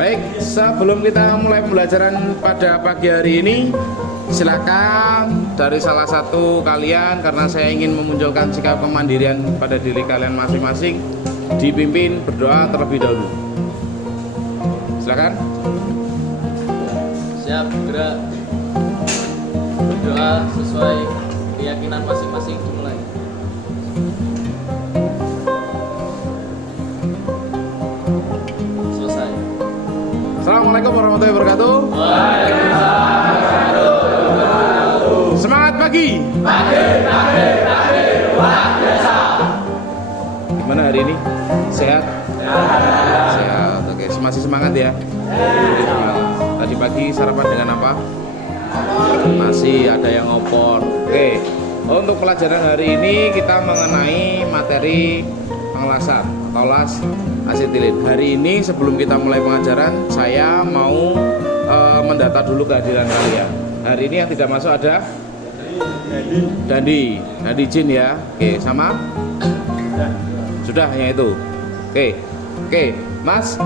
Baik, sebelum kita mulai pembelajaran pada pagi hari ini, silakan dari salah satu kalian, karena saya ingin memunculkan sikap kemandirian pada diri kalian masing-masing, dipimpin berdoa terlebih dahulu. Silakan. Siap, gerak. Berdoa sesuai keyakinan masing-masing dimulai. Selesai. Assalamualaikum warahmatullahi wabarakatuh. Waalaikumsalam warahmatullahi wabarakatuh. Semangat pagi. Pagi, luar biasa. Gimana hari ini? Sehat? Sehat. Oke, masih semangat ya? Semangat. Tadi pagi sarapan dengan apa? Masih ada yang opor. Oke. Untuk pelajaran hari ini kita mengenai materi pengelasan atau las asetilin. Hari ini sebelum kita mulai pengajaran, saya mau mendata dulu kehadiran kalian. Hari ini yang tidak masuk ada Dandi Jin ya. Oke, sama? Sudah yang itu. Oke, Mas,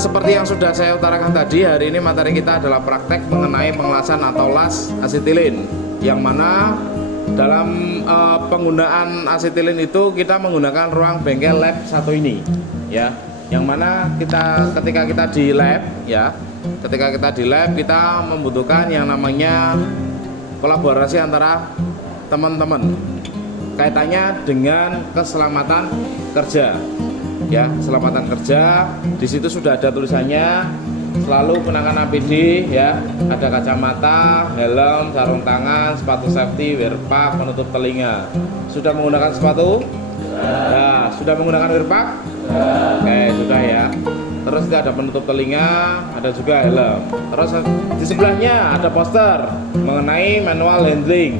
seperti yang sudah saya utarakan tadi, hari ini materi kita adalah praktek mengenai pengelasan atau las asetilin, yang mana dalam penggunaan asetilin itu kita menggunakan ruang bengkel lab satu ini, ya. Yang mana ketika kita di lab, ya, kita membutuhkan yang namanya kolaborasi antara teman-teman, kaitannya dengan keselamatan kerja. Ya, keselamatan kerja. Di situ sudah ada tulisannya, selalu kenakan APD, ya, ada kacamata, helm, sarung tangan, sepatu safety, wear pack, penutup telinga. Sudah menggunakan sepatu? Ya, sudah menggunakan wear pack? Oke, sudah ya. Terus ada penutup telinga, ada juga helm. Terus di sebelahnya ada poster mengenai manual handling,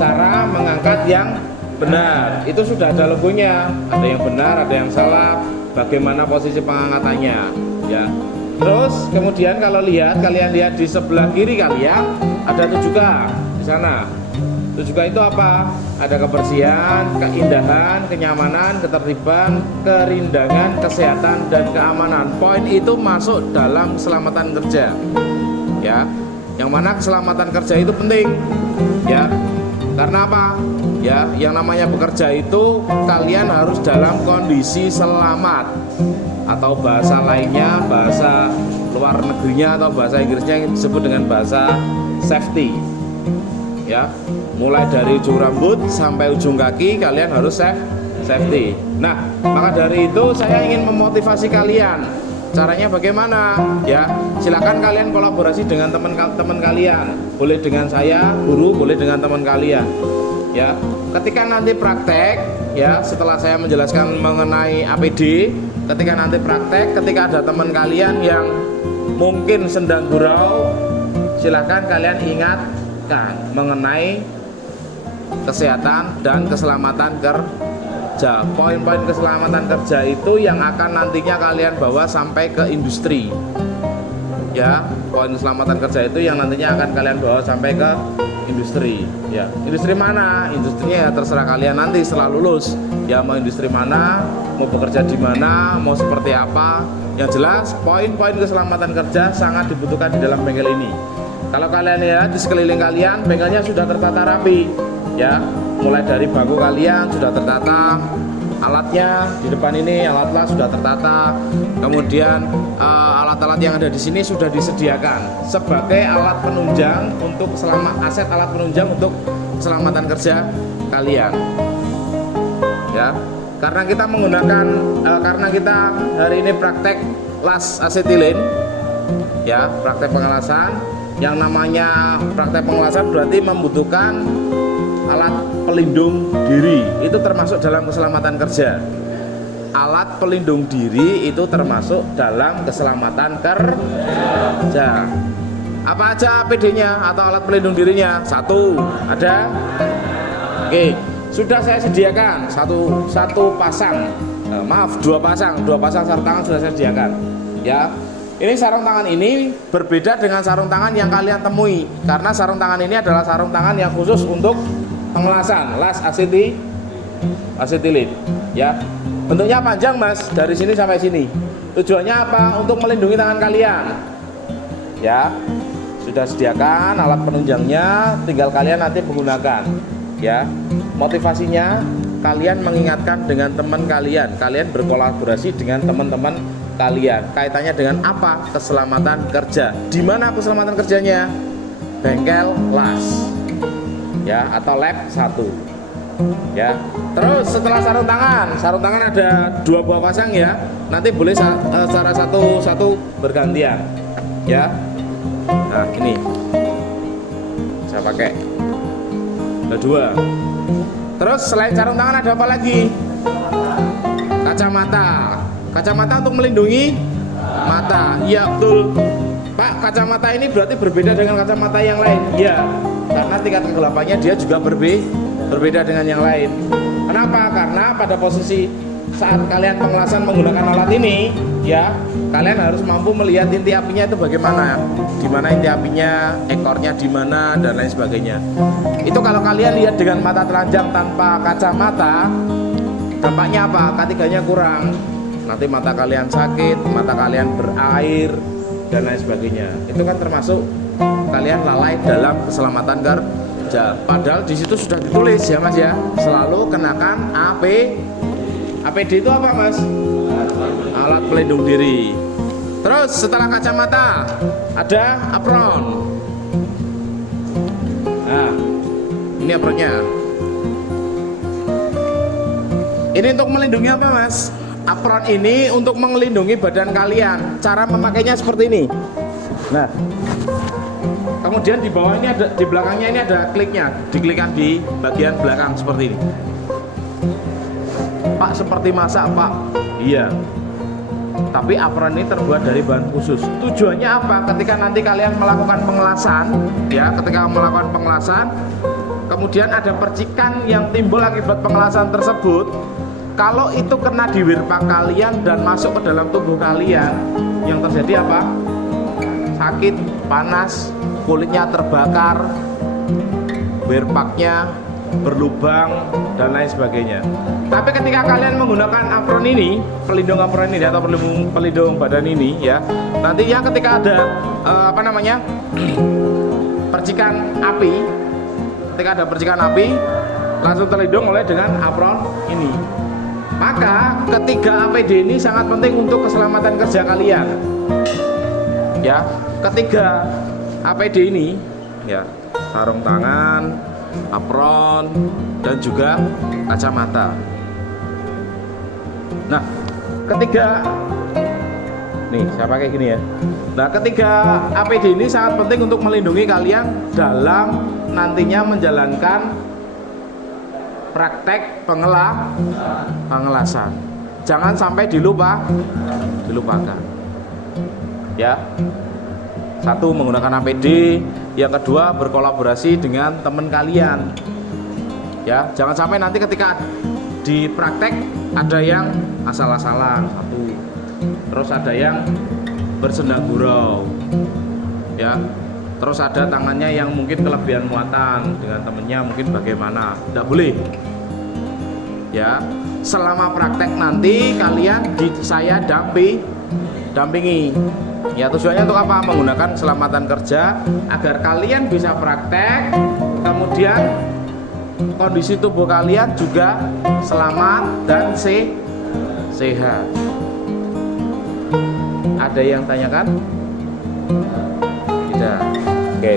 cara mengangkat yang benar. Itu sudah ada logonya, ada yang benar, ada yang salah, bagaimana posisi pengangkatannya, ya. Terus kemudian kalau kalian lihat di sebelah kiri kalian ada tujuka di sana. Tujuka itu apa? Ada kebersihan, keindahan, kenyamanan, ketertiban, kerindangan, kesehatan, dan keamanan. Poin itu masuk dalam keselamatan kerja, ya. Yang mana keselamatan kerja itu penting, ya. Karena apa? Ya, yang namanya bekerja itu kalian harus dalam kondisi selamat, atau bahasa lainnya, bahasa luar negerinya atau bahasa Inggrisnya yang disebut dengan bahasa safety. Ya, mulai dari ujung rambut sampai ujung kaki kalian harus safety. Nah, maka dari itu saya ingin memotivasi kalian. Caranya bagaimana? Ya, silakan kalian kolaborasi dengan teman-teman kalian. Boleh dengan saya, guru, boleh dengan teman kalian. Ya, ketika nanti praktek, ya, setelah saya menjelaskan mengenai APD, ketika nanti praktek, ketika ada teman kalian yang mungkin sedang gurau, silakan kalian ingatkan mengenai kesehatan dan keselamatan kerja. Poin-poin keselamatan kerja itu yang akan nantinya kalian bawa sampai ke industri. Ya, poin keselamatan kerja itu yang nantinya akan kalian bawa sampai ke industri. Ya, industri mana? Industrinya ya terserah kalian nanti setelah lulus. Ya, mau industri mana, mau bekerja di mana, mau seperti apa. Yang jelas poin-poin keselamatan kerja sangat dibutuhkan di dalam bengkel ini. Kalau kalian lihat di sekeliling kalian, bengkelnya sudah tertata rapi. Ya, mulai dari bangku kalian sudah tertata, alatnya di depan ini alatnya sudah tertata, kemudian alat alat-alat yang ada di sini sudah disediakan sebagai alat penunjang untuk aset alat penunjang untuk keselamatan kerja kalian. Ya, karena kita menggunakan karena kita hari ini praktek las asetilin, ya, praktek pengelasan. Yang namanya praktek pengelasan berarti membutuhkan alat pelindung diri, itu termasuk dalam keselamatan kerja. Alat pelindung diri itu termasuk dalam keselamatan kerja. Apa aja APD-nya atau alat pelindung dirinya? Satu, ada. Oke, sudah saya sediakan satu pasang. Dua pasang sarung tangan sudah saya sediakan. Ya, ini sarung tangan ini berbeda dengan sarung tangan yang kalian temui, karena sarung tangan ini adalah sarung tangan yang khusus untuk pengelasan, las asetilin. Ya. Bentuknya panjang mas, dari sini sampai sini. Tujuannya apa? Untuk melindungi tangan kalian. Ya, sudah sediakan alat penunjangnya, tinggal kalian nanti menggunakan. Ya, motivasinya kalian mengingatkan dengan teman kalian, kalian berkolaborasi dengan teman-teman kalian. Kaitannya dengan apa? Keselamatan kerja. Di mana keselamatan kerjanya? Bengkel las. Ya, atau lab 1. Ya, terus setelah sarung tangan ada 2 buah pasang ya. Nanti boleh secara satu bergantian. Ya. Nah, ini saya pakai. Ada 2. Terus selain sarung tangan ada apa lagi? Kacamata. Kacamata untuk melindungi mata. Iya, betul. Pak, kacamata ini berarti berbeda dengan kacamata yang lain. Iya, karena tingkat kegelapannya dia juga berbeda dengan yang lain. Kenapa? Karena pada posisi saat kalian pengelasan menggunakan alat ini, ya, kalian harus mampu melihat inti apinya itu bagaimana, di mana inti apinya, ekornya di mana, dan lain sebagainya. Itu kalau kalian lihat dengan mata telanjang tanpa kacamata, dampaknya apa? K3-nya kurang. Nanti mata kalian sakit, mata kalian berair, dan lain sebagainya. Itu kan termasuk kalian lalai dalam keselamatan kerja. Padahal di situ sudah ditulis ya mas ya, selalu kenakan APD itu apa mas? Alat pelindung diri. Terus setelah kacamata ada apron. Nah, ini apronnya. Ini untuk melindungi apa mas? Apron ini untuk melindungi badan kalian. Cara memakainya seperti ini. Nah, kemudian di bawah ini ada, di belakangnya ini ada kliknya, diklikkan di bagian belakang seperti ini. Pak, seperti masak pak? Iya. Tapi apron ini terbuat dari bahan khusus. Tujuannya apa? Ketika nanti kalian melakukan pengelasan, ya, ketika melakukan pengelasan, kemudian ada percikan yang timbul akibat pengelasan tersebut. Kalau itu kena di wirpak kalian dan masuk ke dalam tubuh kalian, yang terjadi apa? Sakit, panas, kulitnya terbakar, wirpaknya berlubang, dan lain sebagainya. Tapi ketika kalian menggunakan apron ini, pelindung apron ini atau pelindung badan ini, ya, nantinya ketika ada percikan api, ketika ada percikan api, langsung terlindung oleh dengan apron ini. Maka ketiga APD ini sangat penting untuk keselamatan kerja kalian. Ya, ketiga APD ini, ya, sarung tangan, apron, dan juga kacamata. Nah, ketiga, nih saya pakai gini ya. Nah, ketiga APD ini sangat penting untuk melindungi kalian dalam nantinya menjalankan praktek pengelasan. Jangan sampai dilupakan. Ya. Satu, menggunakan APD. Yang kedua, berkolaborasi dengan teman kalian. Ya, jangan sampai nanti ketika di praktek ada yang asal-asalan, satu. Terus ada yang bersendang gurau. Ya. Terus ada tangannya yang mungkin kelebihan muatan dengan temennya mungkin bagaimana. Tidak boleh. Ya, selama praktek nanti kalian saya dampingi. Ya, tujuannya untuk apa? Menggunakan keselamatan kerja agar kalian bisa praktek, kemudian kondisi tubuh kalian juga selamat dan sehat. Ada yang tanyakan? Tidak. Oke.